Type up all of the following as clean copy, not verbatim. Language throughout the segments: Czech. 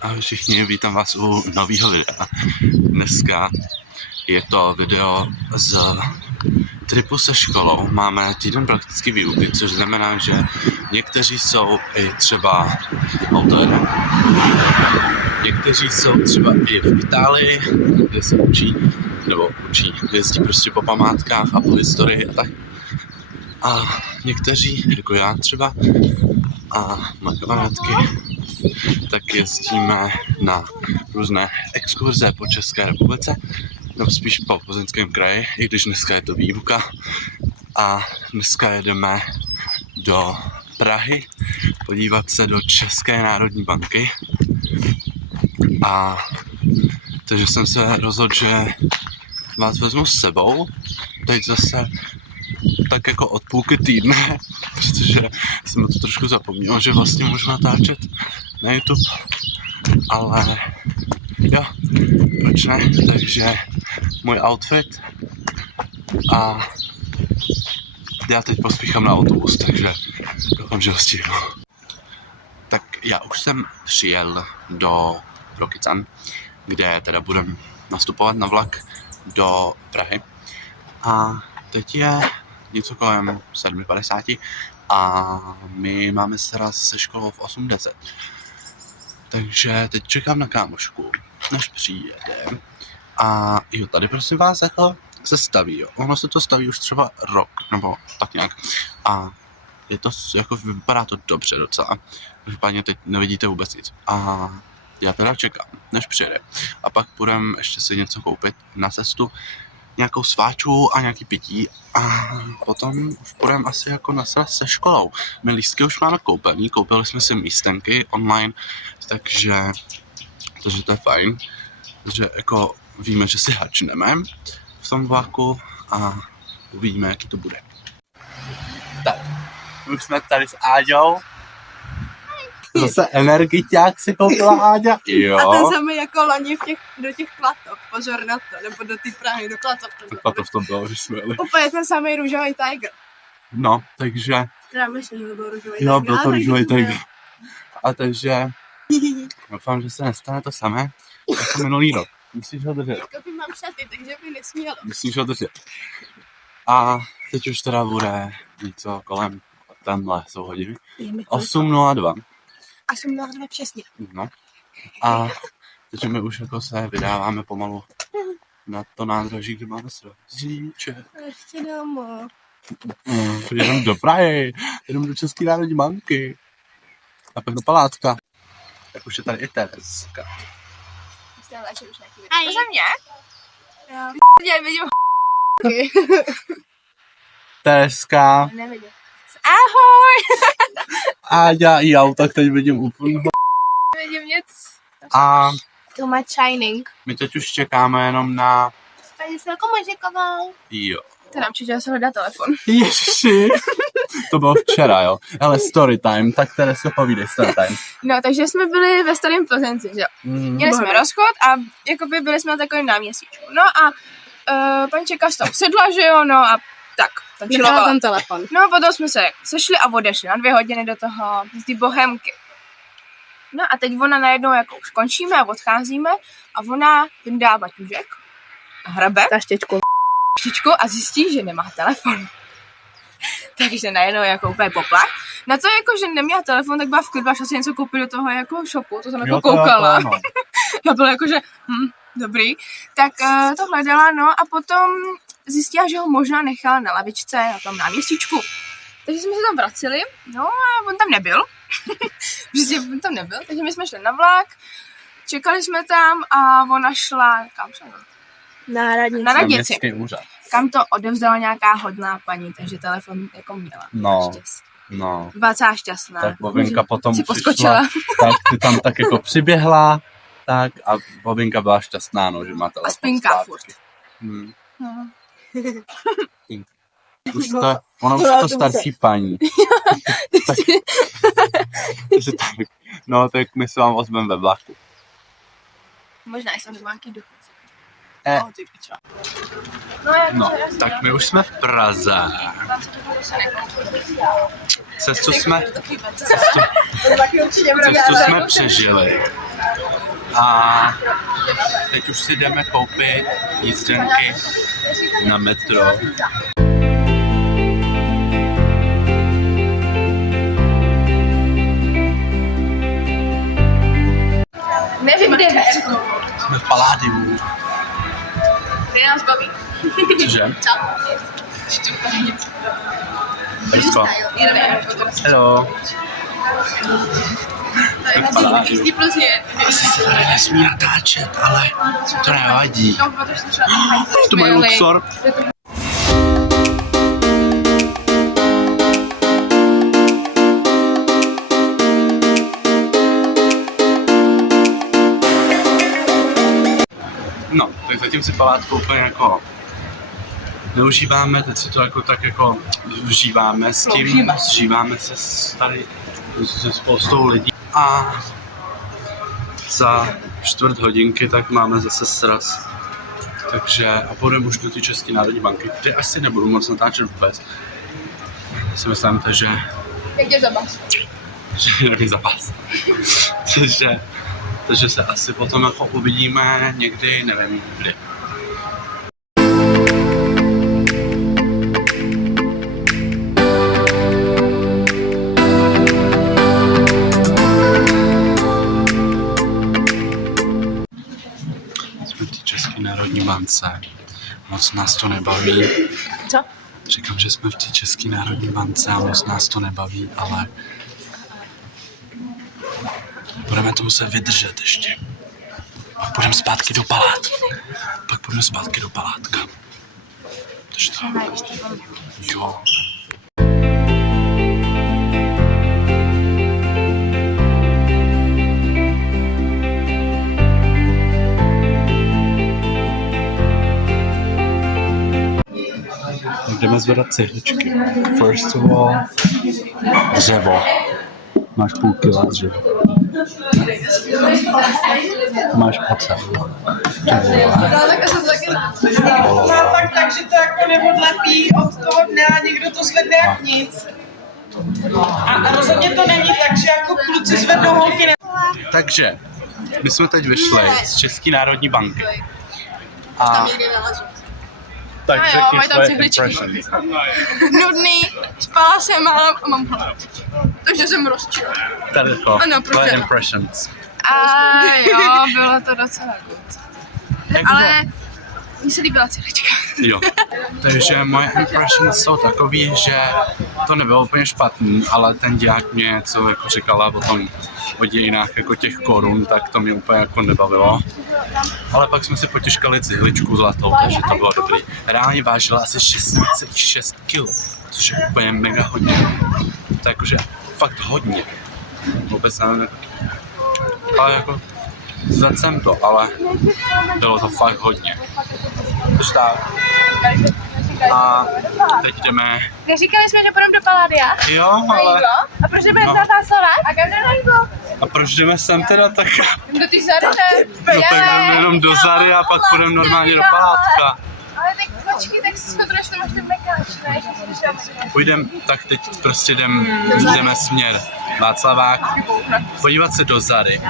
Ahoj všichni, vítám vás u nového videa. Dneska je to video z tripu se školou. Máme týden praktické výuky, což znamená, že někteří jsou i třeba někteří jsou třeba i v Itálii, kde se učí, jezdí prostě po památkách a po historii a tak. A někteří, jako já třeba, a moje kamarádky, tak jezdíme na různé exkurze po České republice, nebo spíš po Plzeňském kraji, i když dneska je to výuka. A dneska jedeme do Prahy podívat se do České národní banky. A takže jsem se rozhodl, že vás vezmu s sebou. Teď zase tak jako od půlky týdne, protože jsem to trošku zapomněl, že vlastně můžu natáčet na YouTube, ale jo, proč ne, takže můj outfit a já teď pospíchám na autobus, takže doufám, že ho stihnu. Tak já už jsem přijel do Rokycan, kde teda budeme nastupovat na vlak do Prahy a teď je něco kolem 7:50 a my máme sraz se školou v 8:10. Takže teď čekám na kámošku, než přijede. A jo, tady prosím vás, jako se staví, jo. Ono se to staví už třeba rok, nebo tak nějak. A je to, jako vypadá to dobře docela. Vypadně teď nevidíte vůbec nic. A já teda čekám, než přijede. A pak půjdeme ještě si něco koupit na cestu, nějakou sváču a nějaký pití a potom už půjdeme asi jako na sraz se školou. My lístky už máme koupený, koupili jsme si místenky online, takže to je fajn, takže jako víme, že si hačneme v tom vlaku a uvidíme, jaký to bude. Tak, už jsme tady s Áďou. Zase energiťák si koupila Áďa. Jo. A ten samý jako loni do těch Klatov, pozor na to, nebo do té Prahy, do Klatov. Klatov to bylo, že jsme jeli. Úplně ten samý růžový tiger. No, takže... Teda myslím, že byl růžový tiger. Jo, byl to růžový tiger. A takže... Doufám, že se nestane to samé jako minulý rok. Musíš ho držet. Jako mám šaty, takže by nesmělo. Musíš ho držet. A teď už teda bude něco kolem tenhle jsou hodiny. 8:02. A jsem na přesně. No. A takže my už jako se vydáváme pomalu na to nádraží, kde máme srazíček. Ještě domů. Jedeme do Prahy, jedeme do České národní banky. A pak do Palácka. Tak už je tady i Tereska. To za mě? Jo. Já vidím Tereska. Nevidím. Ahoj! Áďa i auta, teď vidím úplně. Nevidím nic. A Too much shining. my teď už čekáme jenom na... Paní Svelko Možikoval. Jo. To nám určitě se hledá telefon. Ježiši. To bylo včera, jo. Ale story time, tak Tereska povídej story time. No, takže jsme byli ve Starém Plzenci, že jo. Měli jsme rozchod a jakoby byli jsme na takovém náměstíčku. No a paní Čeka z toho sedla, že jo, no a tak. Tam nechala ten telefon. No, potom jsme se sešli a odešli na 2 hodiny do toho, z té bohemky. No a teď ona najednou jako už končíme a odcházíme a ona vyndá baťužek a hrabe Taštičku a zjistí, že nemá telefon. Takže najednou jako úplně poplach. Na to jako, že neměla telefon, tak byla v klidu, až asi něco koupit do toho jako shopu, to jsem jako koukala. Já byla jako, že dobrý. Tak to hledala, no a potom zjistila, že ho možná nechala na lavičce na tom náměstíčku. Takže jsme se tam vraceli, no a on tam nebyl. Prostě on tam nebyl, takže my jsme šli na vlak, čekali jsme tam a ona šla, kam šla? Na radnici. Kam to odevzdala nějaká hodná paní, takže telefon jako měla. No. Byla celá šťastná. Tak Bobinka potom si přišla, tak ty tam tak jako přiběhla, tak a Bobinka byla šťastná, no, že má telefon. A spinká furt. No. Ona už to starší paní. Takže tak. No, tak my se vám ozveme ve vlaku. Možná jsem do nějaký duch. No, tak my už jsme v Praze. Cestu jsme přežili. A teď už si jdeme koupit jízdenky na metro. Nevím, kde je. Jsme v Paládiu. Kde nás baví? Cože? Čtu tady něco. Blízko. Jedeme. Hello. Jízdí Plzně. Asi se tady nesmí natáčet, ale to nevadí. No, protože jsme třeba To mají Luxor. No, tak zatím si palátku úplně jako neužíváme, teď si to jako tak jako vžíváme s tím, zžíváme se tady se spoustou lidí a za čtvrt hodinky tak máme zase sraz. Takže a půjdeme už do té České národní banky, kde asi nebudu moc natáčet vůbec. Si myslím, že Jak je zabas? nevím zápas. takže se asi potom jako uvidíme někdy, nevím kdy. Jsme v té České národní bance. Moc nás to nebaví. Co? Říkám, že jsme v té České národní bance a moc nás to nebaví, ale budeme to muset vydržet ještě. Pak půjdeme zpátky do palátka. Takže to... Jo. Tak jdeme zvedat cihličky. First of all, dřevo. Máš půl kila dřevo. Máš ocel. Takže to jako neodlepí od toho dne a někdo to zvedne jak nic. A rozhodně to není tak, že jako kluci zvednou holky ne... Takže, my jsme teď vyšli z České národní banky. A tak A jo, řekni mají tam svoje cihličky. impressions. Nudný, spala jsem a mám hlad. Takže jsem rozčila. Tady jako, Ano, tvoje proč ne? impressions. A jo, bylo to docela good. Jak Ale mně se líbila cihlička. Jo. Takže moje impressions jsou takový, že to nebylo úplně špatný, ale ten dělák mě něco jako říkala potom o dějinách jako těch korun, tak to mě úplně jako nebavilo. Ale pak jsme si potěžkali cihličku zlatou, takže to bylo dobrý. Reálně vážila asi 16,6 kg, což je úplně mega hodně. To je jakože fakt hodně. Vůbec nevím, ale jako zvedl jsem to, ale bylo to fakt hodně. Takže tak. A teď jdeme. Neříkali jsme, že půjdeme do Palladia? Jo, ale... A proč jdeme No. na Tásola? A kam jdeme na jídlo? A proč jdeme sem teda tak? Do ty Zary, ne? No tak jdeme jenom do Zary a pak půjdeme normálně do Palátka. Ale tak počkej, tak si zkontroluješ, že to máš ten mekáč, ne? Půjdem, tak teď prostě jdeme směr Václavák, podívat se do Zary.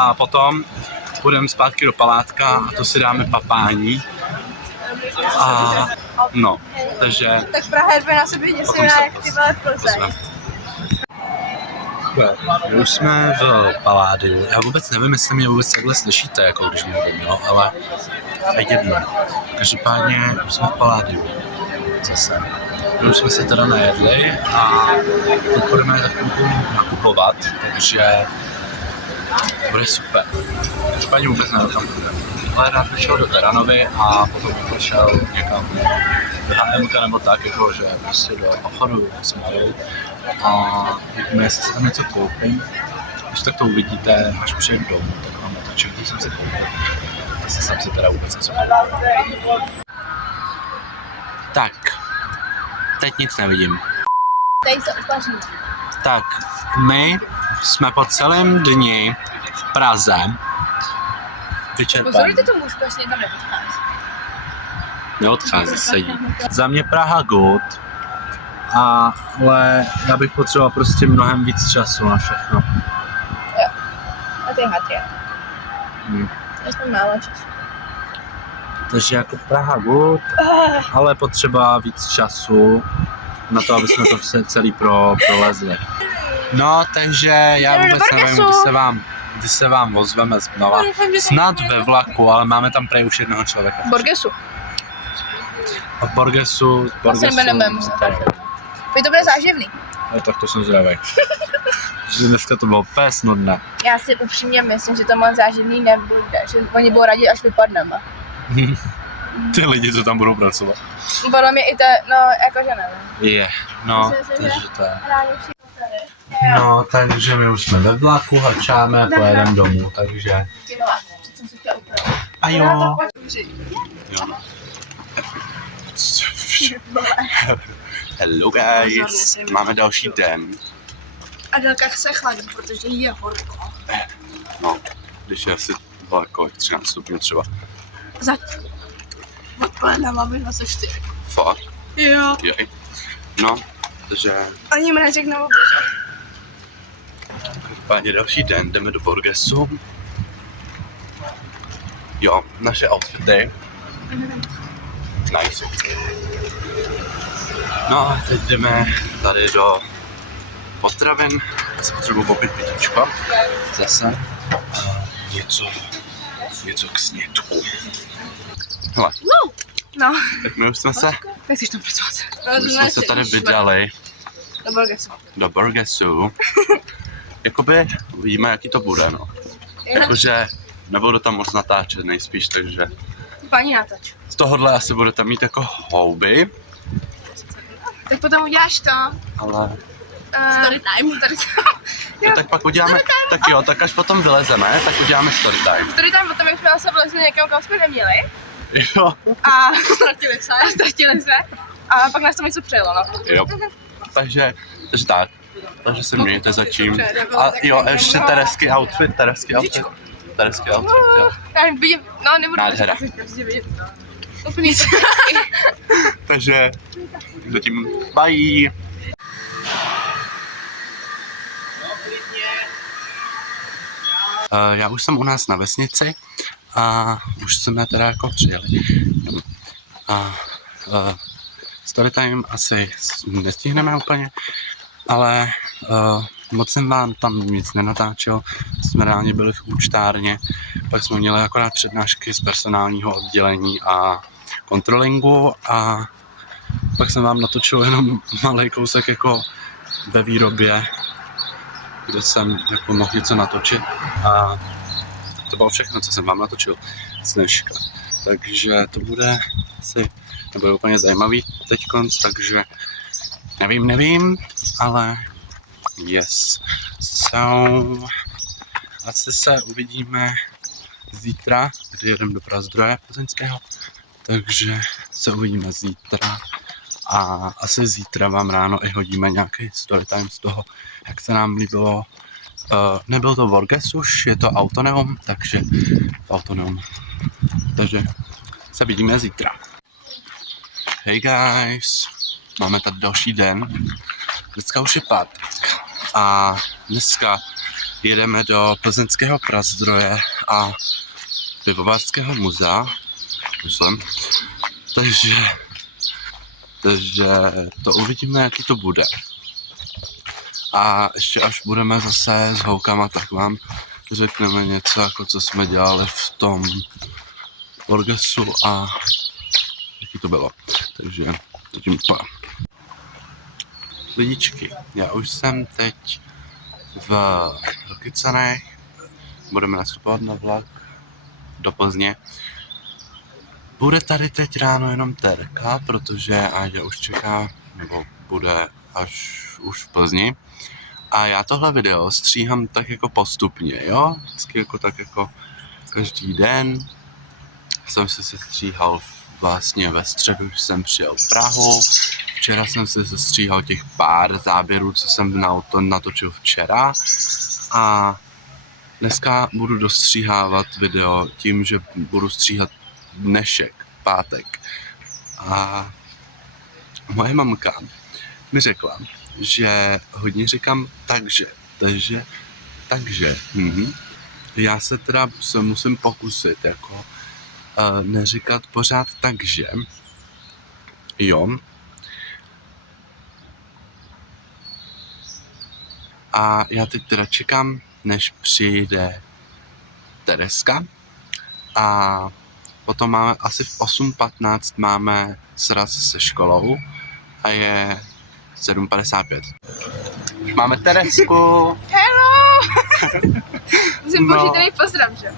A potom půjdeme zpátky do Palátka a to si dáme papání. A no, takže... Tak Praha je na sobě Potom děsivá, se jak ty vole v Plzeň. My už jsme v Paládiu. Já vůbec nevím, jestli mě vůbec takhle slyšíte, jako když mluvím, jo, ale je jedno. Každopádně už jsme v Paládiu. Zase. My už jsme se teda najedli a teď budeme nakupovat, takže to bude super. Každopádně vůbec nevím, kam půjdeme. Ale rád bych šel do Teranovy a potom bych šel někam do H&M nebo tak, jako, že prostě do obchodu s Marou. A vidíme, jestli se tam něco koupím. Když tak to uvidíte, až přijedu domů, tak vám natočím, co jsem si koupil. Jestli jsem si teda vůbec něco koupil. Tak, teď nic nevidím. Tady se upaříme. Tak, my jsme po celém dni v Praze vyčerpaní. Pozorujte to mužku, jestli tam neodchází. Neodchází, sedí. Za mě Praha good, ale já bych potřeboval prostě mnohem víc času na všechno. A to je Hadria. Já jsme málo času. Takže jako Praha good, ale potřeba víc času na to, aby jsme to celý prolezli. No, takže já vůbec nevím, kdy se vám ozveme znova. Snad ve vlaku, ale máme tam prej už jednoho člověka. Borgesu. A v Borgesu... To bude záživný. No, tak to jsem zvědavý. Dneska to bylo úplně snudné. Já si upřímně myslím, že to moc záživný nebude, že oni budou rádi, až vypadneme. Ty lidi, co tam budou pracovat. Podle mě i to, no, jakože nevím. Je, no, takže to je. No, takže my už jsme ve vlaku, hačáme a pojedeme domů, takže... A jo. Jo, no. Hello guys, máme další den. Adelka se chladí, protože je horko. No, když je asi kolik, 13 stupňů třeba. Odpoledne máme 24. Fakt? Jo. Jej. No, takže... Ani mi neřeknou. Každopádně další den, jdeme do Borgesu. Jo, naše outfity. Nice. No a teď jdeme tady do potravin. Já si potřebuji popít pitíčko. Zase. A něco k snědku. Hele. No. Tak my už jsme se... Tak jsi tam pracovat. My jsme se tady vydali Do Borgesu. do Borgesu. Jakoby uvidíme, jaký to bude, no. Jakože nebudu tam moc natáčet nejspíš, takže Paní natač. z tohohle asi budete mít jako houby, Tak potom uděláš to. ale... Story time. Jo, tak pak uděláme, tak jo, tak až potom vylezeme, tak uděláme story time. Story time potom, jak jsme zase vlezli někam, kam jsme neměli. Jo. A ztratili se. A pak nás to něco přejelo, no. Jo. Takže tak. Takže se mějte zatím. A jo, ještě Teresky outfit, jo. Já vidím, no nebudu Nádhera. prostě vidět. Úplný Takže zatím bye. Já už jsem u nás na vesnici a už jsme teda jako přijeli. A storytime asi nestihneme úplně, ale moc jsem vám tam nic nenatáčel. Jsme reálně byli v účtárně, pak jsme měli akorát přednášky z personálního oddělení a kontrolingu a pak jsem vám natočil jenom malý kousek jako ve výrobě, kde jsem jako mohl něco natočit a to bylo všechno, co jsem vám natočil z dneška. Takže to bude asi, nebude úplně zajímavý teďkonc, takže nevím, ale yes. So, asi se uvidíme zítra, kdy jedeme do Prazdroje plzeňského, takže se uvidíme zítra a asi zítra vám ráno i hodíme nějaký storytime z toho, jak se nám líbilo. Nebyl to Borges už, je to Autoneum, takže Autoneum. Takže se vidíme zítra. Hey guys, máme tady další den. Dneska už je pátek a dneska jedeme do plzeňského Prazdroje a pivovarského muzea, myslím. Takže to uvidíme, jaký to bude. A ještě až budeme zase s houkama, tak vám řekneme něco, jako co jsme dělali v tom Borgesu a jaký to bylo. Takže zatím pa. Lidičky, já už jsem teď v Rokycanech, budeme nastupovat na vlak do Plzně. Bude tady teď ráno jenom Terka, protože Áďa už čeká, nebo bude až už v Plzni. A já tohle video stříhám tak jako postupně, jo? Vždycky jako tak jako každý den. Jsem se stříhal vlastně ve středu, když jsem přijel Prahu. Včera jsem se sestříhal těch pár záběrů, co jsem na auto natočil včera. A dneska budu dostříhávat video tím, že budu stříhat dnešek, pátek. A moje mamka mi řekla, že hodně říkám takže, já se teda musím pokusit jako neříkat pořád takže. Jo. A já teď teda čekám, než přijde Tereska a potom máme asi v 8:15 máme sraz se školou a je 7:55. Už máme Teresku. Hello! Musím požít pozdrav, že?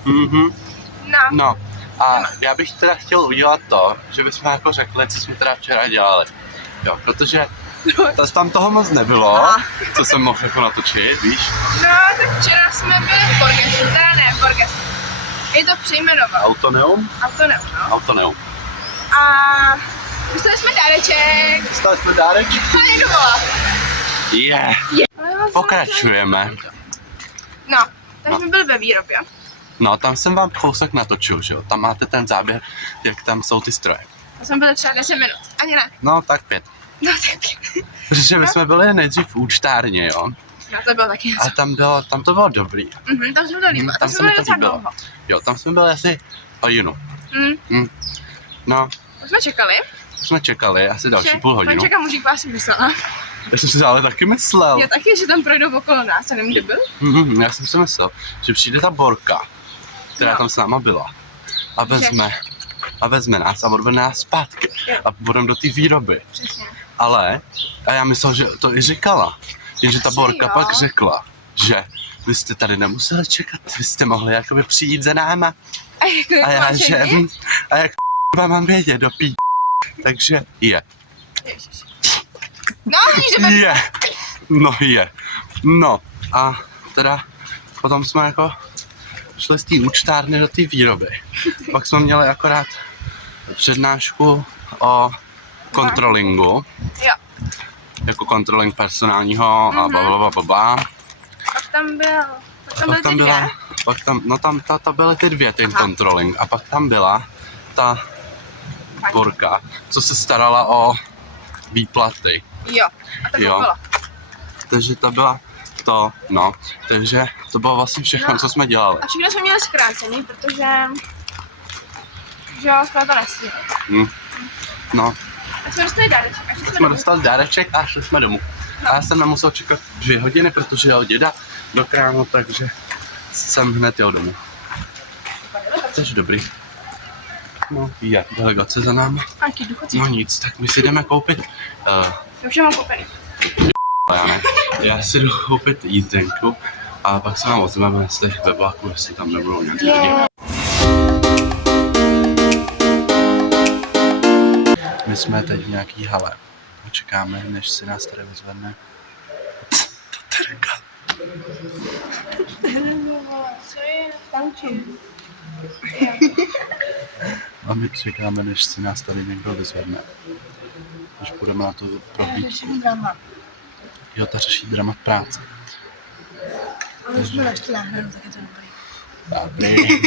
No. A já bych teda chtěl udělat to, že bychom jako řekli, co jsme teda včera dělali. Jo, protože tam toho moc nebylo, co jsem mohl jako natočit, víš? No, tak včera jsme byli v Borgesu, teda ne v Borgesu. Je to přejmenovat. Autoneum? Autoneum, no. Autoneum. A dostali jsme dáreček. Dostali jsme dáreček? A jdu volat. Pokračujeme. No, tak jsme byli ve výrobě. No, tam jsem vám kousek natočil, že jo? Tam máte ten záběr, jak tam jsou ty stroje. To jsme byli třeba 10 minut, ani ne. No, tak 5. No tak. Protože my jsme byli nejdřív v účtárně, jo? No to bylo taky něco. A tam to bylo dobrý. Tam jsme byli líbilo, Tam jsme byli to docela líbilo. dlouho. Jo, tam jsme byli asi hodinu. No, Tak jsme čekali. jsme čekali asi další že půl hodinu. Pančeka mu říká, si myslela. Já jsem si ale taky myslel. Já taky, že tam projdou okolo nás, a nevím, kde byl. Já jsem si myslel, že přijde ta Borka, která tam s náma byla. A vezme nás a odvede nás zpátky. A budeme do té výroby. Přesně. Ale, a já myslel, že to i říkala. Jenže ta Asi Borka jo. pak řekla, že vy jste tady nemuseli čekat, vy jste mohli jakoby přijít za náma. A jako A já, máš že, vědět? a jak mám vědět, do pí. Takže je. Ježiš. No, víš, že Je. No, a teda potom jsme jako šli z té účtárny do té výroby. Pak jsme měli akorát přednášku o kontrolingu. Jo. Jako kontroling personálního a blablabla. Pak tam byl. Pak tam byla, to byly ty dvě, ten kontroling. A pak tam byla ta Borka, co se starala o výplaty. Jo. A tak Jo. bylo. Takže to byla to, no. Takže to bylo vlastně všechno, co jsme dělali. A všechno jsme měli zkrácený, protože že jo, jsme to nestihli. No, A jsme dostali dáreček. A šli jsme jsme domů. dostali dáreček a šli jsme domů. A já jsem nemusel čekat 2 hodiny, protože jel děda do krámu, takže jsem hned jel domů. Takže dobrý. No, je delegace za náma. Anky, důchodci. No nic, tak my si jdeme koupit. Já už je mám koupený. Já si jdu koupit jízdenku a pak se nám ozveme, jestli ve vlaku, jestli tam nebudou nějaký lidi. My jsme teď v nějaký hale a čekáme, než si nás tady vyzvedne ta Terka. Co je? Tanči. A my čekáme, než si nás tady někdo vyzvedne. Než půjdeme na to prohlídku. drama. Jo, ta řeší drama v práci. Ale jsme našli náhradu, tak je to dobrý. Dobrý.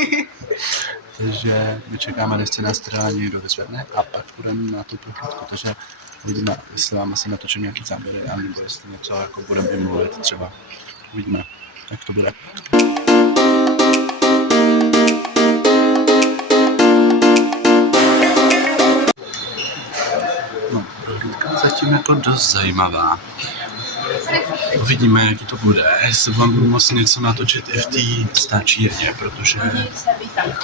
Takže my čekáme, než se nás teda někdo vyzvedne a pak půjdeme na tu prohlídku, takže uvidíme, jestli vám asi natočím nějaký záběry, nebo jestli něco jako budeme vymluvit třeba. Uvidíme, jak to bude. No, prohlídka zatím jako dost zajímavá. Uvidíme, jaký to bude, jestli vám budu moct něco natočit i v té stáčírně, protože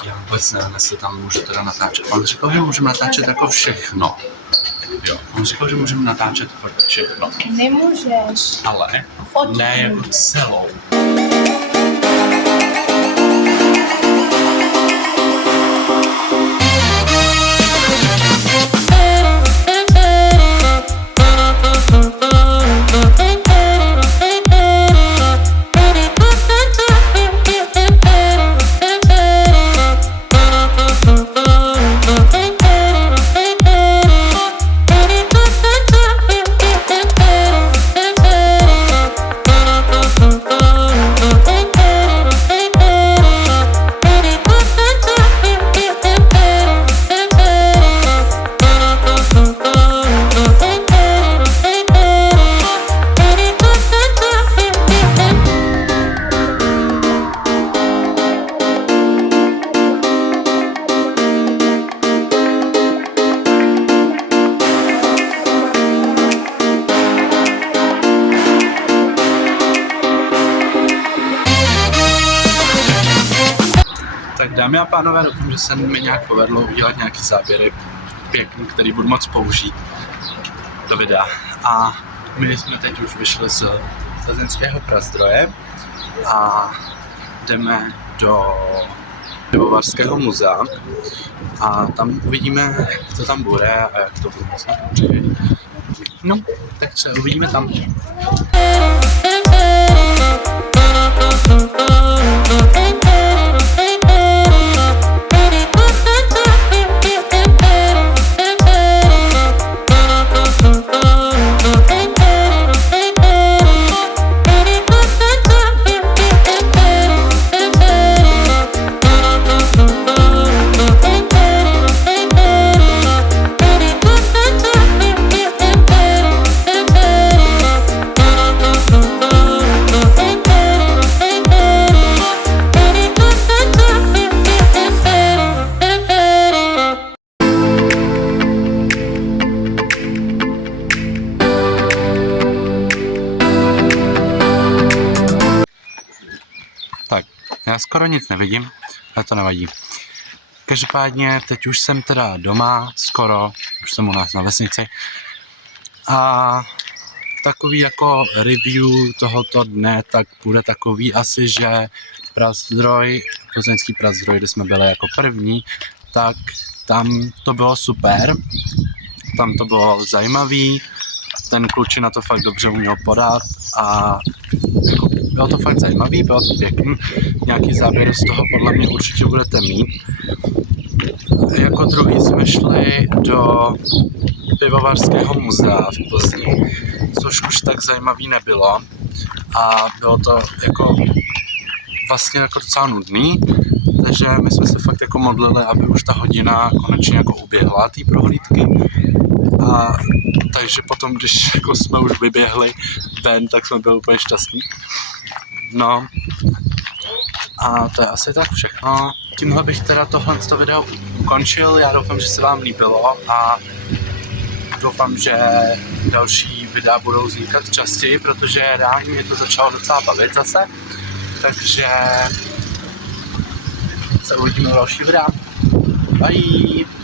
já vůbec nevím, jestli tam můžu teda natáčet. On říkal, že můžeme natáčet jako všechno. Jo, on říkal, že můžeme natáčet fakt všechno. Nemůžeš. Ale ne jako celou. Tak dámy a pánové, doufám, že se mi nějak povedlo udělat nějaký záběry pěkný, který budu moc použít do videa. A my jsme teď už vyšli z Plzeňského prazdroje a jdeme do Pivovarského muzea a tam uvidíme, co tam bude a jak to bude moc například. No, tak se uvidíme tam. Tak, já skoro nic nevidím, ale to nevadí. Každopádně teď už jsem teda doma, skoro, už jsem u nás na vesnici. A takový jako review tohoto dne, tak bude takový asi, že prazdroj, plzeňský prazdroj, kde jsme byli jako první, tak tam to bylo super, tam to bylo zajímavý, ten klučina to fakt dobře uměl podat a jako bylo to fakt zajímavý, bylo to pěkný, nějaký záběr z toho podle mě určitě budete mít. Jako druhý jsme šli do Pivovarského muzea v Plzni, což už tak zajímavý nebylo a bylo to jako vlastně jako docela nudný, takže my jsme se fakt jako modlili, aby už ta hodina konečně jako uběhla té prohlídky. A takže potom, když jako jsme už vyběhli ven, tak jsme byli úplně šťastní. No a to je asi tak všechno. Tímhle bych teda tohle video ukončil. Já doufám, že se vám líbilo a doufám, že další videa budou vznikat častěji, protože reálně mě to začalo docela bavit zase. Takže se uvidíme v další videa. Bye!